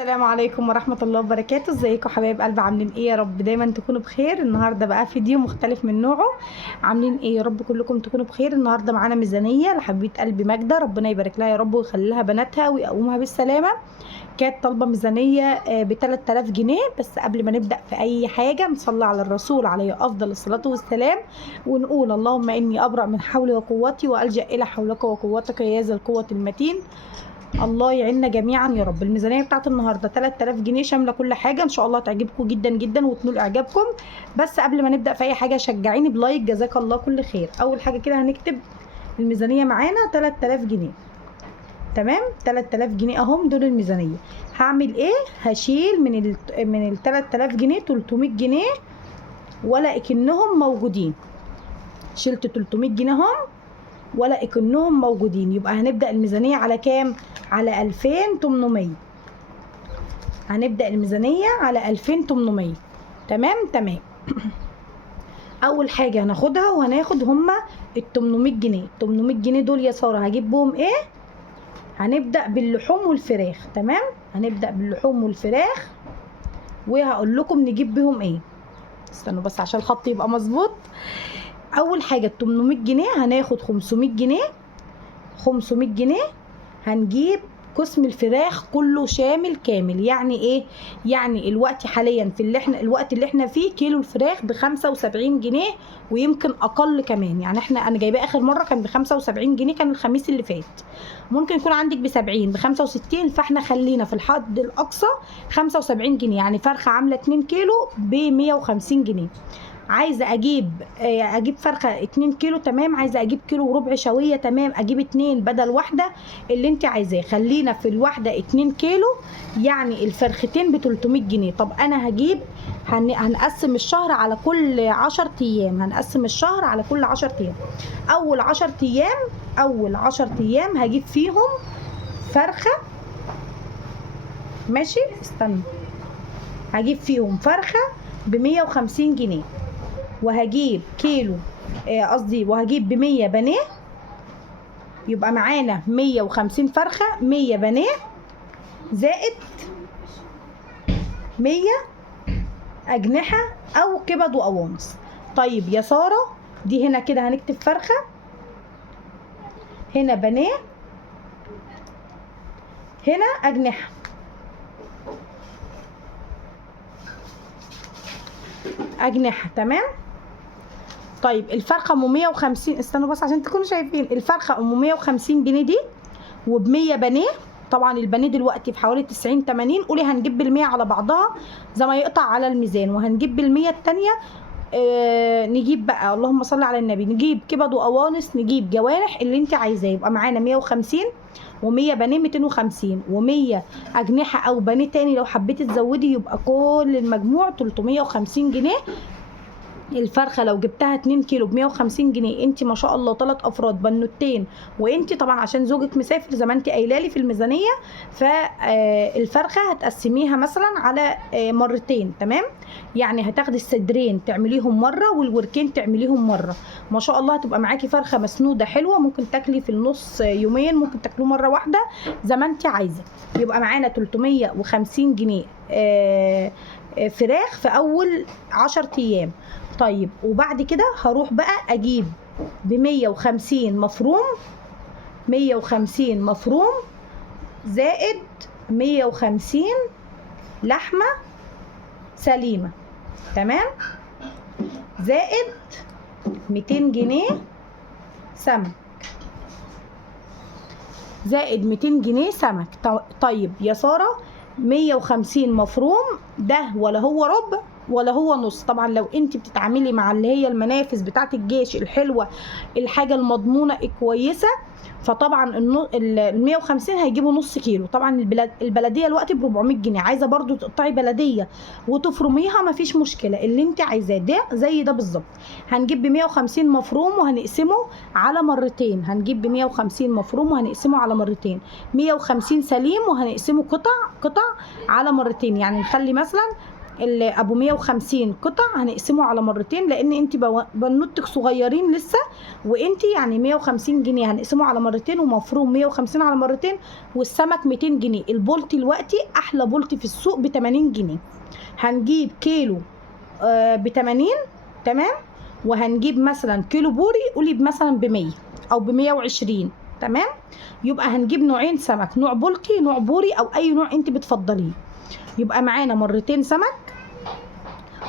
السلام عليكم ورحمة الله وبركاته. ازيكم حبايب قلب؟ عاملين ايه؟ يا رب دايما تكونوا بخير. النهارده بقى فيديو مختلف من نوعه. عاملين ايه؟ يا رب كلكم تكونوا بخير. النهارده معانا ميزانية لحبيبة قلبي ماجدة، ربنا يبارك لها يا رب ويخلي لها بناتها ويقومها بالسلامة. كانت طالبة ميزانية ب 3000 جنيه. بس قبل ما نبدأ في اي حاجة نصلي على الرسول عليه افضل الصلاة والسلام ونقول اللهم اني ابرأ من حولي وقوتي والجأ الى حولك وقوتك يا ذا القوة المتين. الله يعيننا جميعا يا رب. الميزانيه بتاعت النهارده 3000 جنيه شامله كل حاجه، ان شاء الله تعجبكم جدا جدا وتنول اعجابكم. بس قبل ما نبدا في اي حاجه شجعيني بلايك، جزاك الله كل خير. اول حاجه كده هنكتب الميزانيه معانا 3000 جنيه. تمام، 3000 جنيه اهم دول الميزانيه. هعمل ايه؟ هشيل من ال 3000 جنيه 300 جنيه ولا اكنهم موجودين. شلت 300 جنيه هم ولا اكنهم موجودين. يبقى هنبدأ الميزانية على كام؟ على 2800. هنبدأ الميزانية على 2800. تمام. اول حاجة هناخدها وهناخد هما ال 800 جنيه. 800 جنيه دول يا سارة هجيب بهم ايه؟ هنبدأ باللحوم والفراخ. تمام، هنبدأ باللحوم والفراخ وهقول لكم نجيب بهم ايه. استنوا بس عشان الخط يبقى مظبوط. اول حاجة ال 800 جنيه هناخد 500 جنيه. 500 جنيه هنجيب قسم الفراخ كله شامل كامل. يعني ايه؟ يعني الوقت حاليا في الوقت اللي احنا فيه كيلو الفراخ ب 75 جنيه ويمكن اقل كمان. يعني انا جايباه اخر مره كان ب 75 جنيه، كان الخميس اللي فات. ممكن يكون عندك ب 70 ب 65، فاحنا خلينا في الحد الاقصى 75 جنيه. يعني فرخه عامله 2 كيلو ب 150 جنيه. عايزه اجيب فرخه 2 كيلو تمام، عايزه اجيب كيلو وربع شويه تمام، اجيب 2 بدل واحده اللي انت عايزاه. خلينا في الواحده 2 كيلو، يعني الفرختين ب 300 جنيه. طب انا هنقسم الشهر على كل 10 ايام. هنقسم الشهر على كل 10 ايام. اول 10 ايام هجيب فيهم فرخه. ماشي، استنى. هجيب فيهم فرخه ب 150 جنيه وهجيب كيلو وهجيب ب 100 بانيه. يبقى معانا 150 فرخه، 100 بانيه زائد 100 اجنحه او كبد وقوانص. طيب يا ساره، دي هنا كده هنكتب فرخه، هنا بانيه، هنا اجنحه. تمام. طيب الفرخه ام 150، استنوا بس عشان تكونوا شايفين. الفرخه ام 150 جنيه دي وب 100 بانيه. طبعا البانيه دلوقتي بحوالي 90 80. قولي هنجيب بال100 على بعضها زي ما يقطع على الميزان، وهنجيب بال100 التانيه. نجيب بقى اللهم صل على النبي، نجيب كبد وقوانص، نجيب جوانح اللي انت عايزاه. يبقى معانا 150 و100 بانيه 250 و100 اجنحه او بانيه تاني لو حبيتي تزودي، يبقى كل المجموع 350 جنيه. الفرخه لو جبتها 2 كيلو ب 150 جنيه، انت ما شاء الله 3 افراد بنوتين، وانت طبعا عشان زوجك مسافر زي ما انت قايله لي في الميزانيه، فالفرخه هتقسميها مثلا على مرتين. تمام، يعني هتاخدي الصدرين تعمليهم مره والوركين تعمليهم مره. ما شاء الله هتبقى معاكي فرخه مسنوده حلوه. ممكن تاكلي في النص يومين، ممكن تاكلوه مره واحده زي ما انت عايزه. يبقى معانا 350 جنيه فراخ في اول 10 ايام. طيب وبعد كده هروح بقى اجيب ب 150 مفروم. 150 مفروم زائد 150 لحمه سليمه. تمام، زائد 200 جنيه سمك. زائد 200 جنيه سمك. طيب يا ساره، 150 مفروم ده ولا هو ربع ولا هو نص. طبعا لو انت بتتعاملي مع اللي هي المنافذ بتاعه الجيش الحلوه، الحاجه المضمونه الكويسه، فطبعا ال 150 هيجيبوا نص كيلو. طبعا البلديه دلوقتي ب 400 جنيه. عايزه برضو تقطعي بلديه وتفرميها مفيش مشكله، اللي انت عايزاه ده زي ده بالظبط. هنجيب ب 150 مفروم وهنقسمه على مرتين. هنجيب ب 150 مفروم وهنقسمه على مرتين. 150 سليم وهنقسمه قطع على مرتين. يعني نخلي مثلا ابو 150 قطع هنقسمه على مرتين، لان انت بنوتك صغيرين لسه، وانت يعني 150 جنيه هنقسمه على مرتين، ومفروم 150 على مرتين، والسمك 200 جنيه. البولتي دلوقتي احلى بولتي في السوق ب 80 جنيه. هنجيب كيلو ب 80، تمام، وهنجيب مثلا كيلو بوري قولي مثلا ب 100 او ب 120، تمام. يبقى هنجيب نوعين سمك، نوع بلقي نوع بوري او اي نوع انت بتفضليه. يبقى معانا مرتين سمك،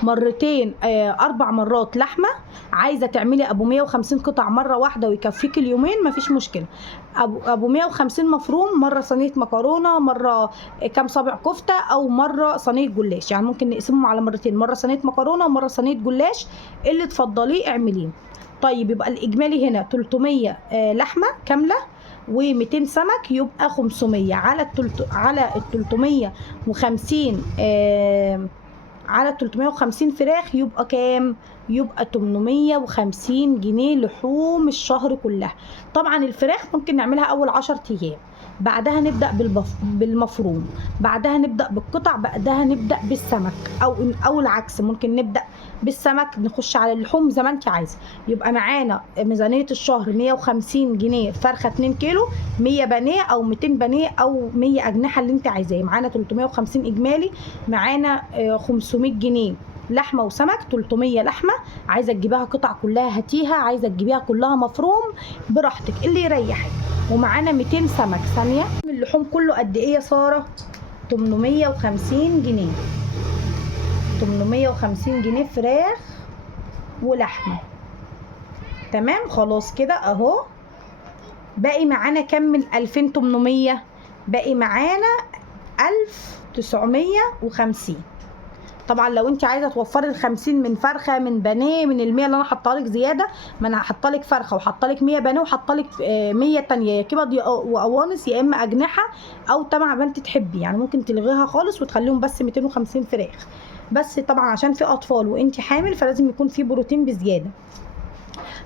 مرتين 4 مرات لحمه. عايزه تعملي ابو 150 قطع مره واحده ويكفيك اليومين مفيش مشكله. ابو 150 مفروم، مره صينيه مكرونه، مره كام صابع كفته، او مره صينيه جلاش. يعني ممكن نقسمهم على مرتين، مره صينيه مكرونه ومره صينيه جلاش، اللي تفضليه اعمليه. طيب يبقى الاجمالي هنا 300 لحمه كامله و200 سمك، يبقى 500 على ال 350 على 350 فراخ، يبقى كام؟ يبقى 850 جنيه لحوم الشهر كلها. طبعا الفراخ ممكن نعملها اول 10 ايام، بعدها نبدا بالمفروم، بعدها نبدا بالقطع، بعدها نبدا بالسمك، او العكس، ممكن نبدا بالسمك نخش على اللحوم زي ما انت عايزه. يبقى معانا ميزانيه الشهر 150 جنيه فرخه 2 كيلو، 100 بانيه او 200 بانيه او 100 اجنحه اللي انت عايزاه. معانا 350 اجمالي، معانا 500 جنيه لحمه وسمك. 300 لحمه، عايزه تجيبيها قطع كلها هاتيها، عايزه تجيبيها كلها مفروم براحتك اللي يريحك. ومعانا 200 سمك. ثانيه، اللحوم كله قد ايه يا ساره؟ 850 جنيه. 850 جنيه فراخ ولحمه، تمام. خلاص كده اهو. باقي معانا كام من 2800؟ باقي معانا 1950. طبعا لو انت عايزه توفري ال50 من فرخه من بانيه من ال100 اللي انا حاطه لك زياده، ما انا حاطه لك فرخه وحاطه لك 100 بانيه وحاطه لك 100 ثانيه، يا كبد وقوانص يا اما اجنحه، او تبع ما انت تحبي. يعني ممكن تلغيها خالص وتخليهم بس 250 فراخ بس. طبعا عشان في اطفال وانت حامل فلازم يكون في بروتين بزياده.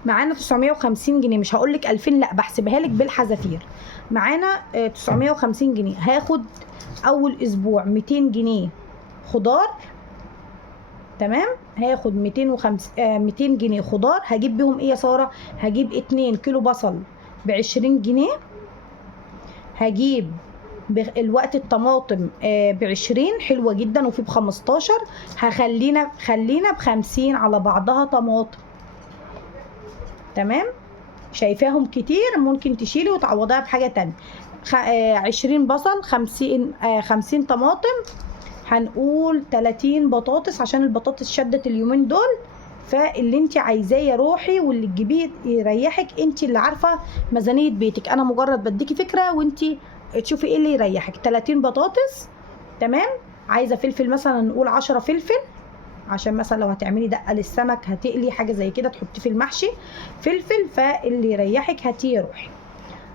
معانا 950 جنيه، مش هقول لك 2000 لا، بحسبها لك بالحذافير. معانا 950 جنيه. هاخد اول اسبوع 200 جنيه خضار، تمام. هاخد 200 جنيه خضار. هجيب بيهم ايه يا ساره؟ هجيب 2 كيلو بصل ب20 جنيه. هجيب الوقت الطماطم ب20 حلوه جدا، وفي ب15. خلينا ب50 على بعضها طماطم، تمام. شايفاهم كتير، ممكن تشيلي وتعوضيها بحاجه تانية. 20 بصل، 50 طماطم، هنقول 30 بطاطس عشان البطاطس شدت اليومين دول. فاللي انت عايزاه يا روحي واللي تجيبيه يريحك، انت اللي عارفه ميزانيه بيتك، انا مجرد بديكي فكره وانت تشوفي ايه اللي يريحك. 30 بطاطس، تمام. عايزه فلفل مثلا نقول 10 فلفل، عشان مثلا لو هتعملي دقه للسمك، هتقلي حاجه زي كده تحطيه في المحشي فلفل، فاللي يريحك هاتيه يا روحي.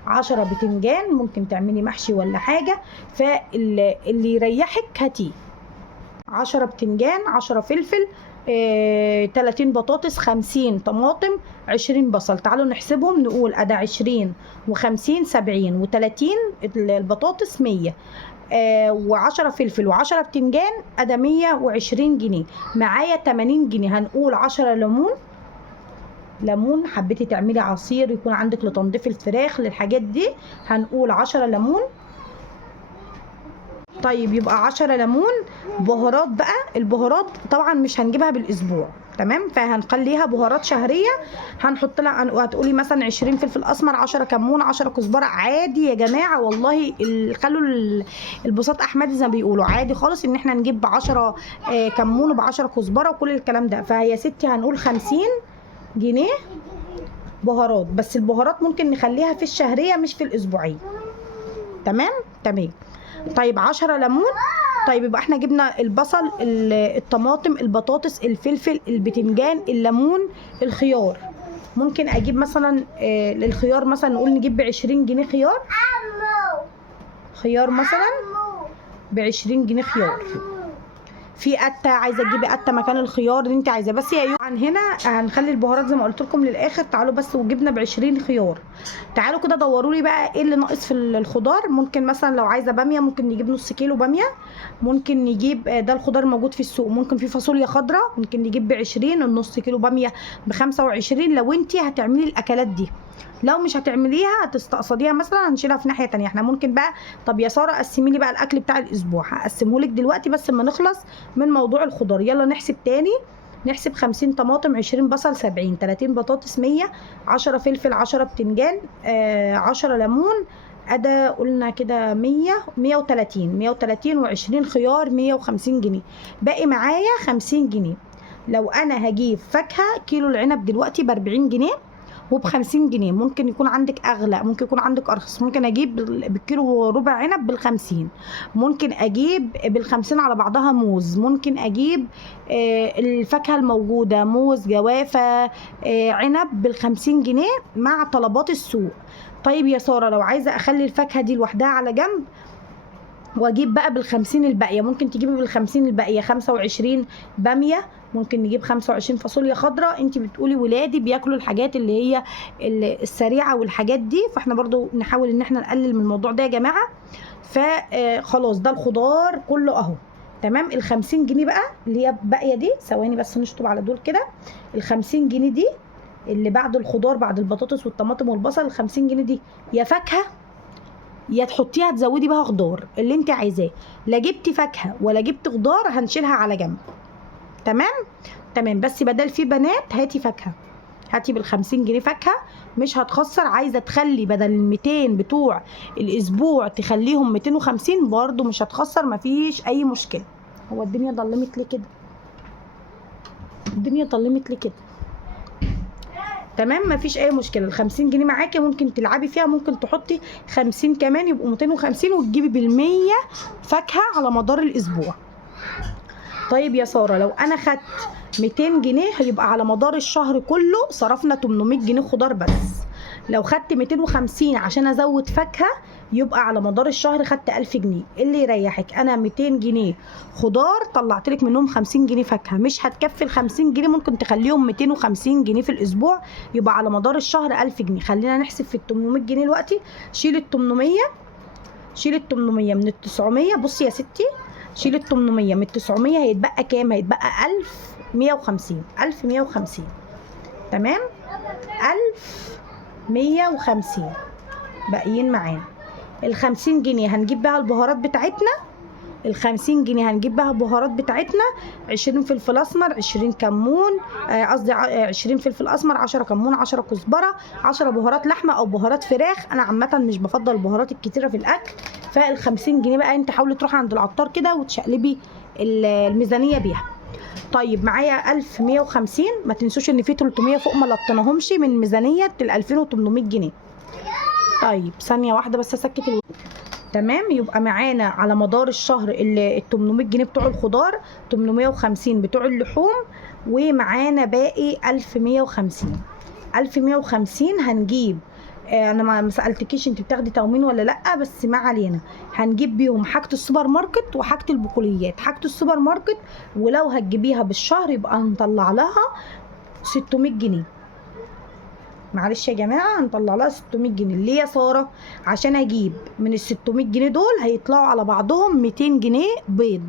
10 بتنجان، ممكن تعملي محشي ولا حاجه، فاللي يريحك هاتيه. 10 بتنجان، 10 فلفل، 30 بطاطس، 50 طماطم، 20 بصل. تعالوا نحسبهم، نقول ادا 20 و50 70 و30 البطاطس 100، و10 فلفل و10 بتنجان، ادا 120 جنيه. معايا 80 جنيه. هنقول 10 ليمون، حبيتي تعملي عصير يكون عندك لتنظيف الفراخ للحاجات دي، هنقول 10 ليمون. طيب يبقى 10 ليمون. بهارات بقى، البهارات طبعا مش هنجيبها بالاسبوع، تمام، فهنخليها بهارات شهريه. هنحط لها، هتقولي مثلا 20 فلفل اسمر، 10 كمون، 10 كزبره، عادي يا جماعه والله. خلوا البساط احمدي زي ما بيقولوا، عادي خالص ان احنا نجيب ب10 كمون وب10 كزبره وكل الكلام ده. فهي ستي هنقول 50 جنيه بهارات. بس البهارات ممكن نخليها في الشهريه مش في الاسبوعيه، تمام. طيب 10 ليمون. طيب يبقى احنا جبنا البصل، الطماطم، البطاطس، الفلفل، البتنجان، الليمون، الخيار. ممكن اجيب مثلا الخيار مثلا نقول نجيب ب20 جنيه خيار مثلا ب20 جنيه خيار. في قته عايزه تجيبي قته مكان الخيار اللي انت عايزاه. بس يا عن هنا هنخلي البهارات زي ما قلت لكم للاخر. تعالوا بس وجبنا ب 20 خيار. تعالوا كده دوروا لي بقى ايه اللي ناقص في الخضار. ممكن مثلا لو عايزه باميه ممكن نجيب نص كيلو باميه، ممكن نجيب ده الخضار موجود في السوق. ممكن في فاصوليا خضراء ممكن نجيب ب 20، النص كيلو باميه ب 25 لو انت هتعملي الاكلات دي. لو مش هتعمليها هتستقصديها مثلا هنشيلها في ناحيه تانية. احنا ممكن بقى، طب يا ساره قسمي لي بقى الاكل بتاع الاسبوع. هقسمه لك دلوقتي بس اما نخلص من موضوع الخضار. يلا نحسب تاني. نحسب 50 طماطم، 20 بصل، 70، 30 بطاطس، 100، 10 فلفل، 10 بتنجان، 10 ليمون، ادا قلنا كده 100، 130 و20 خيار 150 جنيه. باقي معايا 50 جنيه. لو انا هجيب فاكهه، كيلو العنب دلوقتي ب 40 جنيه وب 50 جنيه. ممكن يكون عندك اغلى، ممكن يكون عندك ارخص. ممكن اجيب بالكيلو وربع عنب بال 50، ممكن اجيب بال 50 على بعضها موز، ممكن اجيب الفاكهه الموجوده موز، جوافه، عنب بال 50 جنيه مع طلبات السوق. طيب يا ساره لو عايزه اخلي الفاكهه دي لوحدها على جنب واجيب بقى بال50 الباقيه، ممكن تجيبي بال50 الباقيه 25 باميه، ممكن نجيب 25 فاصوليا خضراء. انت بتقولي ولادي بياكلوا الحاجات اللي هي السريعه والحاجات دي، فاحنا برضو نحاول ان احنا نقلل من الموضوع ده يا جماعه. فخلاص ده الخضار كله اهو تمام. ال50 جنيه بقى اللي هي باقيه دي، ثواني بس نشطب على دول كده. ال50 جنيه دي اللي بعد الخضار بعد البطاطس والطماطم والبصل، ال50 جنيه دي يا فاكهه يا تحطيها تزودي بها خضار اللي انت عايزاه. لا جبتي فاكهه ولا جبت خضار هنشيلها على جنب. تمام. بس بدل في بنات هاتي فاكهه، هاتي بال50 جنيه فاكهه مش هتخسر. عايزه تخلي بدل ال 200 بتوع الاسبوع تخليهم 250 برضو مش هتخسر، مفيش اي مشكله. هو الدنيا ضلمت ليه كده؟ الدنيا ضلمت ليه كده؟ تمام مفيش اي مشكله. ال50 جنيه معاكي ممكن تلعبي فيها، ممكن تحطي 50 كمان يبقوا 250 وتجيبي بال100 فاكهه على مدار الاسبوع. طيب يا ساره لو انا خدت 200 جنيه هيبقى على مدار الشهر كله صرفنا 800 جنيه خضار بس. لو خدت 250 عشان ازود فاكهه يبقى على مدار الشهر خدت 1000 جنيه. اللي يريحك. انا 200 جنيه خضار طلعت لك منهم 50 جنيه فاكهه، مش هتكفي ال 50 جنيه ممكن تخليهم 250 جنيه في الاسبوع يبقى على مدار الشهر 1000 جنيه. خلينا نحسب في ال 800 جنيه دلوقتي. شيل ال 800 من ال 900. بصي يا ستي شيل ال 800 من ال 900 هيتبقى كام؟ هيتبقى 1150. 1150 تمام. 1150 باقيين معانا. ال50 جنيه هنجيب بها البهارات بتاعتنا. ال50 جنيه هنجيب بها البهارات بتاعتنا 20 فلفل اسمر، 20 كمون، قصدي 20 فلفل اسمر، 10 كمون، 10 كزبره، 10 بهارات لحمه او بهارات فراخ. انا عامه مش بفضل البهارات الكتيره في الاكل. فال50 جنيه بقى انت حاولي تروحي عند العطار كده وتشقلبي الميزانيه بيها. طيب معايا 1150. ما تنسوش ان في 300 فوق ما لطناهمش من ميزانيه ال 2800 جنيه. طيب ثانيه واحده بس اسكت تمام. يبقى معانا على مدار الشهر ال 800 جنيه بتوع الخضار، 850 بتوع اللحوم، ومعانا باقي 1150. 1150 هنجيب انا ما سالتكيش انت بتاخدي تموين ولا لا، بس ما علينا. هنجيب بيهم حاجه السوبر ماركت وحاجه البقوليات. حاجه السوبر ماركت ولو هتجيبيها بالشهر يبقى هنطلع لها 600 جنيه. معلش يا جماعه هنطلع لها 600 جنيه. ليه يا ساره؟ عشان اجيب من ال 600 جنيه دول هيطلعوا على بعضهم 200 جنيه بيض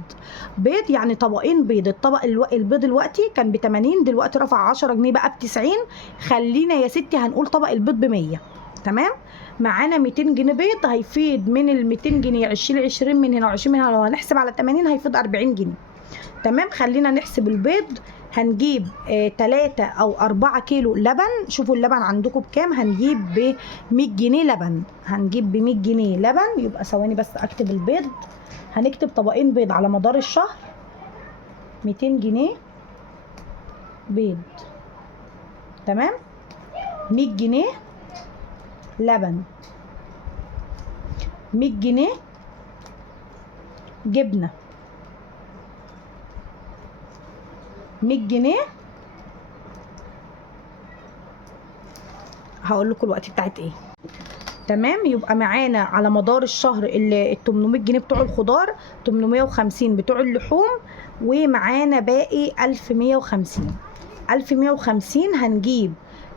يعني طبقين بيض. الطبق البيض دلوقتي كان ب 80 دلوقتي رفع 10 جنيه بقى ب 90. خلينا يا ستي هنقول طبق البيض ب 100. تمام. معانا 200 جنيه بيض هيفيد من ال 200 جنيه 20 من هنا و20 من هنا. لو هنحسب على 80 هيفيد 40 جنيه. تمام. خلينا نحسب البيض. هنجيب 3 أو 4 كيلو لبن. شوفوا اللبن عندكم بكام. هنجيب ب 100 جنيه لبن. هنجيب ب 100 جنيه لبن. يبقى ثواني بس اكتب البيض. هنكتب طبقين بيض على مدار الشهر 200 جنيه بيض. تمام. 100 جنيه لبن، 100 جنيه جبنه، 100 جنيه. هقول لكم الوقت بتاعت ايه. تمام. يبقى معانا على مدار الشهر ال 800 جنيه بتوع الخضار، 850 بتوع اللحوم، ومعانا باقي 1150. 1150 هنجيب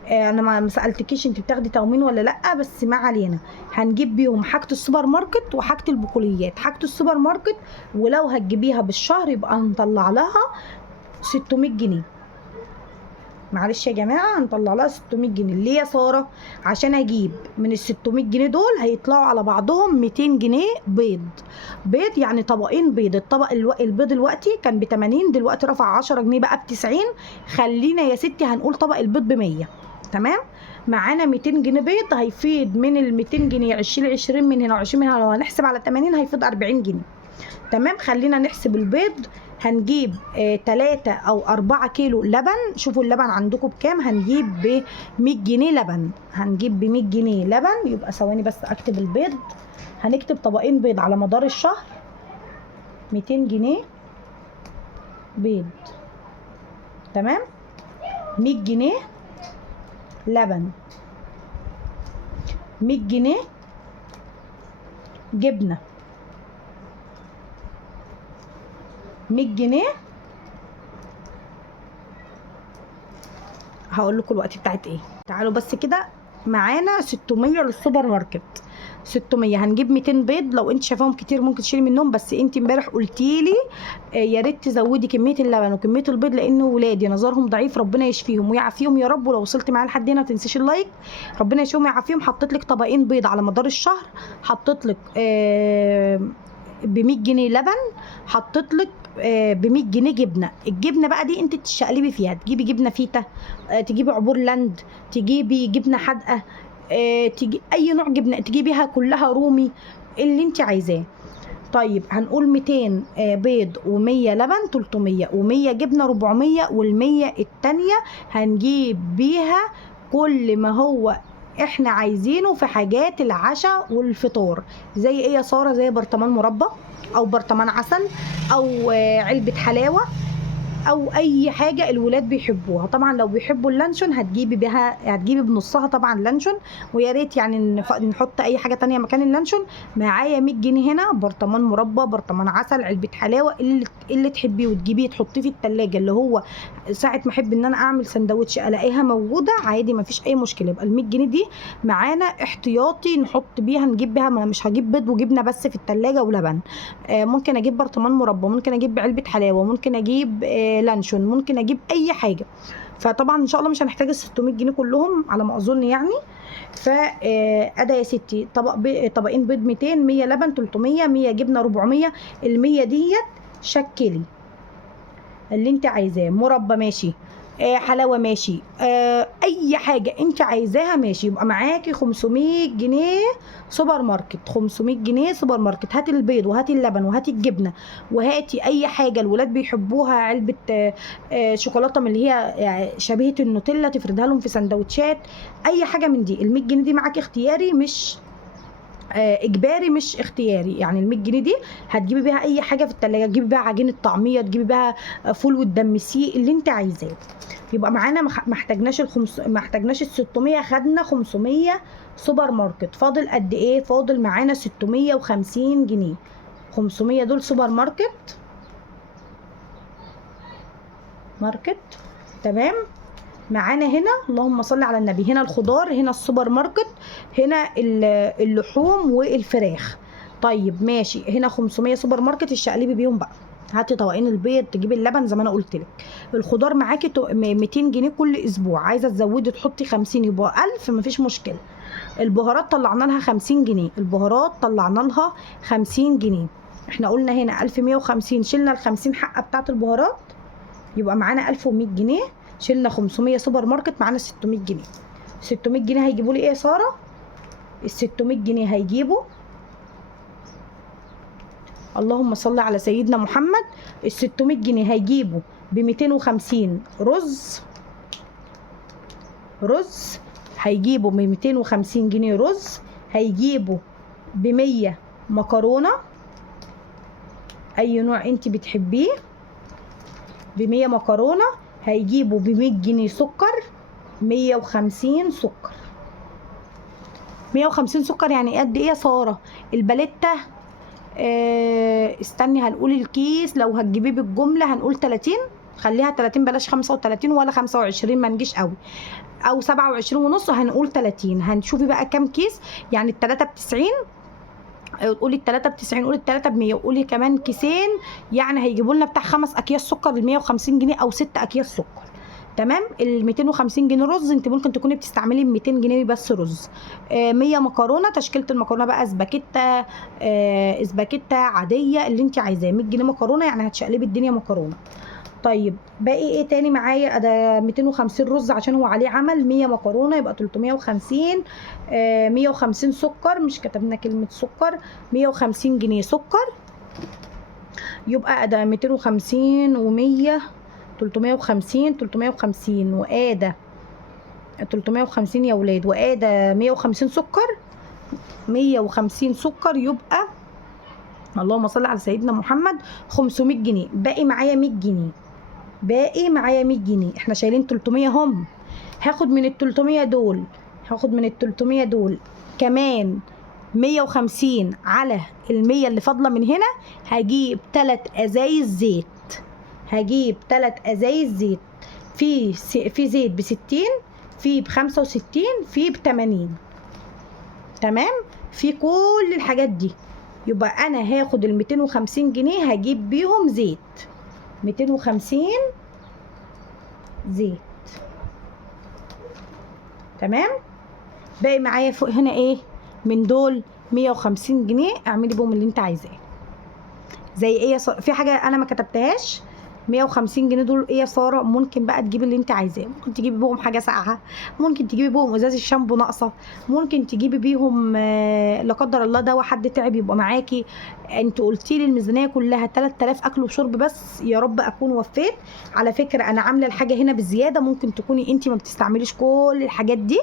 انا ما سالتكيش انت بتاخدي تموين ولا لا، بس ما علينا. هنجيب بيهم حاجه السوبر ماركت وحاجه البقوليات. حاجه السوبر ماركت ولو هتجيبيها بالشهر يبقى هنطلع لها 600 جنيه. معلش يا جماعه، هنطلع لها 600 جنيه. ليه يا ساره؟ عشان اجيب من ال 600 جنيه دول هيطلعوا على بعضهم 200 جنيه بيض. بيض يعني طبقين بيض. الطبق البيض دلوقتي كان ب 80، دلوقتي رفع 10 جنيه بقى ب 90. خلينا يا ستي هنقول طبق البيض ب 100. تمام. معانا 200 جنيه بيض، هيفيد من ال 200 جنيه 20 من هنا و20 من هنا، لو هنحسب على 80 هيفيد 40 جنيه. تمام. خلينا نحسب البيض. هنجيب 3 أو 4 كيلو لبن. شوفوا اللبن عندكم بكام. هنجيب ب 100 جنيه لبن. هنجيب ب 100 جنيه لبن. يبقى ثواني بس اكتب البيض. هنكتب طبقين بيض على مدار الشهر، 200 جنيه بيض. تمام. 100 جنيه لبن، 100 جنيه جبنه، 100 جنيه. هقول لكم الوقت بتاعت ايه. تعالوا بس كده. معانا 600 للسوبر ماركت. 600 هنجيب 200 بيض. لو انت شايفاهم كتير ممكن تشيلي منهم، بس انت امبارح قلتي لي يا ريت تزودي كميه اللبن وكميه البيض، لان ولادي نظرهم ضعيف، ربنا يشفيهم ويعافيهم يا رب. ولو وصلت معايا لحد هنا ما تنسيش اللايك. ربنا يشفيهم ويعافيهم. حطيت لك طبقين بيض على مدار الشهر. حطيت لك ب 100 جنيه لبن. حطيت لك ب 100 جنيه جبنه. الجبنه بقى دي انت تشقلبي فيها. تجيبي جبنه فيتا، تجيبي عبور لاند، تجيبي جبنه حادقه، تجي اي نوع جبنه تجيبيها، كلها رومي اللي انت عايزاه. طيب هنقول 200 بيض و100 لبن 300، و100 جبنه 400، وال100 التانيه هنجيب بيها كل ما هو احنا عايزينه في حاجات العشاء والفطار. زي ايه يا ساره؟ زي برطمان مربى، او برطمان عسل، او علبه حلاوه، او اي حاجه الولاد بيحبوها. طبعا لو بيحبوا اللانشون هتجيبي بنصها طبعا لانشون. ويا ريت يعني نحط اي حاجه تانية مكان اللانشون. معايا 100 جنيه هنا برطمان مربى، برطمان عسل، علبه حلاوه، اللي تحبيه وتجيبيه تحطيه في التلاجة، اللي هو ساعه ما احب ان انا اعمل سندوتش الاقيها موجوده عادي، ما فيش اي مشكله. يبقى ال 100 جنيه دي معانا احتياطي نحط بيها، نجيب بيها. ما مش هجيب بيض وجبنه بس في التلاجة ولبن. ممكن اجيب برطمان مربى، ممكن اجيب علبه حلاوه، ممكن اجيب لانشون، ممكن اجيب اي حاجه. فطبعا ان شاء الله مش هنحتاج ال 600 جنيه كلهم على ما اظن يعني. فادا يا ستي طبقين بيض 200، 100 لبن 300، 100 جبنه 400. ال 100 ديت شكلي اللي انت عايزاه. مربى ماشي، حلاوه ماشي، اي حاجه انت عايزاها ماشي. يبقى معاكي 500 جنيه سوبر ماركت. 500 جنيه سوبر ماركت. هاتي البيض وهاتي اللبن وهاتي الجبنه وهاتي اي حاجه الولاد بيحبوها. علبه شوكولاته من اللي هي شبيهه النوتيلا تفردها لهم في سندوتشات. اي حاجه من دي. ال 100 جنيه دي معاكي اختياري مش اجباري، مش اختياري. يعني ال 100 جنيه دي هتجيبي بيها اي حاجه في التلاجة. تجيبي بيها عجينه طعميه، تجيبي بيها فول وتدمسيه اللي انت عايزاه. يبقى معانا ما احتاجناش ما احتاجناش ال 600. خدنا 500 سوبر ماركت. فاضل قد ايه؟ فاضل معانا 650 جنيه. 500 دول سوبر ماركت. تمام. معانا هنا اللهم صل على النبي، هنا الخضار، هنا السوبر ماركت، هنا اللحوم والفراخ. طيب ماشي. هنا 500 سوبر ماركت الشقلبي بيهم بقى. هاتي طبقين البيض، تجيبي اللبن زي ما انا قلت لك. الخضار معاكي 200 جنيه كل اسبوع. عايزه تزودي تحطي 50 يبقى 1000، مفيش مشكله. البهارات طلعنا لها 50 جنيه. البهارات طلعنا لها 50 جنيه. احنا قلنا هنا 1150، شلنا ال 50 حقه بتاعه البهارات، يبقى معانا 1100 جنيه. شلنا 500 سوبر ماركت، معانا 600 جنيه. 600 جنيه هيجيبوا لي ايه يا ساره؟ ال 600 جنيه هيجيبوا، اللهم صل على سيدنا محمد، ال 600 جنيه هيجيبوا ب 250 رز. هيجيبوا ب 250 جنيه رز. هيجيبوا ب 100 مكرونه اي نوع انت بتحبيه، ب 100 مكرونه. هيجيبوا ب 100 جنيه سكر، 150 سكر. 150 سكر يعني قد ايه يا ساره؟ الباليتا استني هنقول الكيس لو هتجيبيه بالجمله هنقول 30، خليها 30 بلاش 35 ولا 25 ما نجيش قوي، او 27 ونص هنقول 30. هنشوفي بقى كام كيس، يعني التلاتة ب90، قولي التلاتة ب90، قولي التلاتة ب100، قولي كمان كيسين، يعني هيجيبوا لنا بتاع 5 اكياس سكر ل 150 جنيه او 6 اكياس سكر. تمام. ال 250 جنيه رز انت ممكن تكوني بتستعملي 200 جنيه بس رز. 100 مكرونه، تشكيله المكرونه بقى اسباجيتا، اسباجيتا عاديه اللي انت عايزاه. 100 جنيه مكرونه يعني هتشقلبي الدنيا مكرونه. طيب باقي ايه تاني معايا؟ ده 250 رز عشان هو عليه عمل، 100 مكرونه يبقى 350. 150 سكر، مش كتبنا كلمه سكر، 150 جنيه سكر، يبقى ده 250 و100 350 وآده 350 يا ولاد، وآده 150 سكر، 150 سكر يبقى اللهم صل على سيدنا محمد 500 جنيه. باقي معايا 100 جنيه، باقي معايا 100 جنيه. احنا شايلين 300 هم، هاخد من ال 300 دول، هاخد من ال 300 دول كمان 150 على ال 100 اللي فاضله من هنا، هجيب 3 ازايز زيت، هجيب 3 ازايز زيت. في زيت ب60، في ب65، في ب80. تمام. في كل الحاجات دي. يبقى انا هاخد ال 250 جنيه هجيب بيهم زيت، 250 زيت. تمام. باقي معايا فوق هنا ايه من دول؟ 150 جنيه اعملي بهم اللي انت عايزاه. زي ايه يا ساره؟ في حاجه انا ما كتبتهاش. 150 جنيه دول ايه يا ساره؟ ممكن بقى تجيبي اللي انت عايزاه، ممكن تجيبي بيهم حاجه ساقعه، ممكن تجيبي بيهم ازاز الشامبو ناقصه، ممكن تجيبي بيهم لا قدر الله دواء حد تعب يبقى معاكي. انت قلتي لي الميزانيه كلها 3000 اكل وشرب بس، يا رب اكون وفيت. على فكره انا عامله الحاجه هنا بالزياده، ممكن تكوني انت ما بتستعمليش كل الحاجات دي.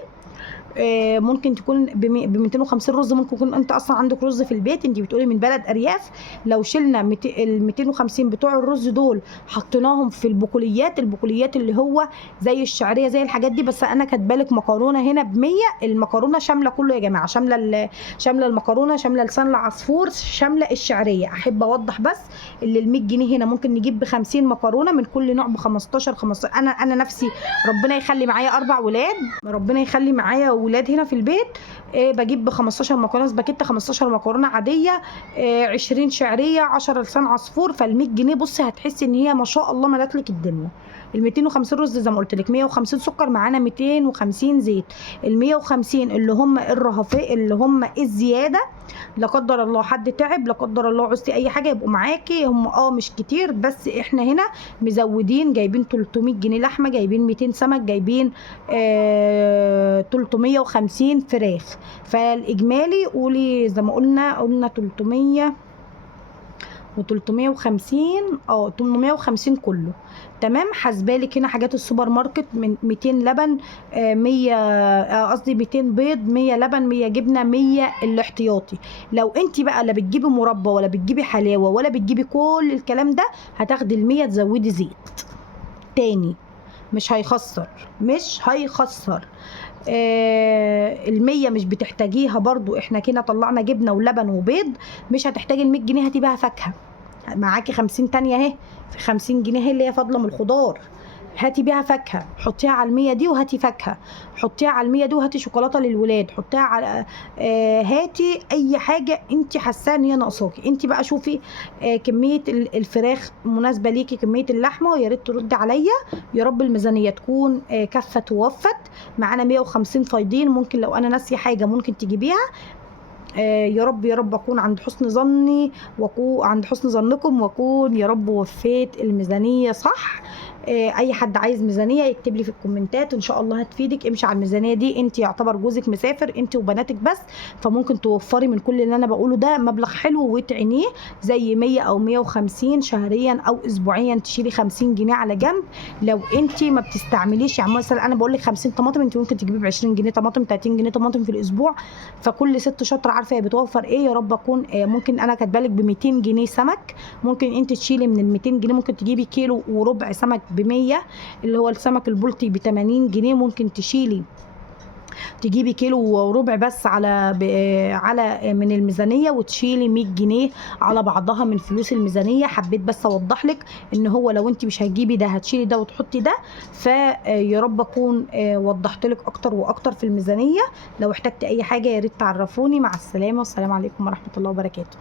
ممكن تكون ب 250 رز، ممكن يكون انت اصلا عندك رز في البيت، انت بتقولي من بلد ارياف. لو شلنا ال 250 بتوع الرز دول حطيناهم في البقوليات، البقوليات اللي هو زي الشعريه زي الحاجات دي، بس انا كاتبالك مكرونه هنا ب 100. المكرونه شامله كله يا جماعه، شامله المكرونه، شامله لسان العصفور، شامله الشعريه. احب اوضح بس اللي ال 100 جنيه هنا ممكن نجيب ب 50 مكرونه من كل نوع ب 15. انا نفسي ربنا يخلي معايا 4 ولاد، ربنا يخلي معايا ولاد هنا في البيت. بجيب ب 15 مكرونه سباكيتا، 15 مكرونه عاديه، 20 شعريه، 10 لسان عصفور. فال 100 جنيه بصي هتحسي ان هي ما شاء الله ملت لك الدنيا. ال 250 رز زي ما قلت لك، 150 سكر، معانا 250 زيت. ال 150 اللي هم الرهفاء اللي هم الزياده، لا قدر الله حد تعب، لا قدر الله عوزتي اي حاجه يبقوا معاكي. هم مش كتير، بس احنا هنا مزودين، جايبين 300 جنيه لحمه، جايبين 200 سمك، جايبين 350 فراخ. فالاجمالي قولي زي ما قلنا 300 و350 850 كله. تمام. حاسبالك هنا حاجات السوبر ماركت من 200 لبن، 100 قصدي 200 بيض، 100 لبن، 100 جبنه، 100 الاحتياطي. لو انت بقى لا بتجيبي مربى ولا بتجيبي حلاوه ولا بتجيبي كل الكلام ده، هتاخدي ال100 تزودي زيت تاني، مش هيخسر، مش هيخسر. ال100 مش بتحتاجيها برضو، احنا كده طلعنا جبنه ولبن وبيض، مش هتحتاجي ال100 جنيه، هاتي بقى فاكهه معاكي 50 تانية اهي، في 50 جنيه اللي هي فاضله من الخضار، هاتي بيها فاكهه، حطيها على ال100 دي وهاتي فاكهه، حطيها على ال100 دي وهاتي شوكولاته للولاد، حطيها على هاتي اي حاجه انت حاسه ان هي ناقصاكي. انت بقى شوفي كميه الفراخ مناسبه ليكي، كميه اللحمه، ويا ريت تردي عليا. يا رب الميزانيه تكون كفت ووفت. معانا 150 فايضين، ممكن لو انا ناسيه حاجه ممكن تجيبيها. يا رب يا رب اكون عند حسن ظني واكون عند حسن ظنكم، واكون يا رب وفيت الميزانيه صح. اي حد عايز ميزانيه يكتب لي في الكومنتات، وان شاء الله هتفيدك. امشي على الميزانيه دي، انت يعتبر جوزك مسافر انت وبناتك بس، فممكن توفري من كل اللي انا بقوله ده مبلغ حلو وتعينيه، زي 100 او 150 شهريا او اسبوعيا، تشيلي 50 جنيه على جنب. لو انت ما بتستعمليش، يعني مثلا انا بقول لك 50 طماطم، انت ممكن تجيبي ب 20 جنيه طماطم، 30 جنيه طماطم في الاسبوع. فكل ست شاطره عارفه هي بتوفر ايه. يا رب اكون ممكن انا كاتبالك ب 200 جنيه سمك، ممكن انت تشيلي من ال 200 جنيه، ممكن تجيبي كيلو وربع سمك ب 100، اللي هو السمك البلطي ب 80 جنيه، ممكن تشيلي تجيبي كيلو وربع بس على من الميزانيه وتشيلي 100 جنيه على بعضها من فلوس الميزانيه. حبيت بس اوضح لك ان هو لو انت مش هتجيبي ده هتشيلي ده وتحطي ده. فيا رب اكون وضحت لك اكتر واكتر في الميزانيه. لو احتجت اي حاجه يا ريت تعرفوني. مع السلامه والسلام عليكم ورحمه الله وبركاته.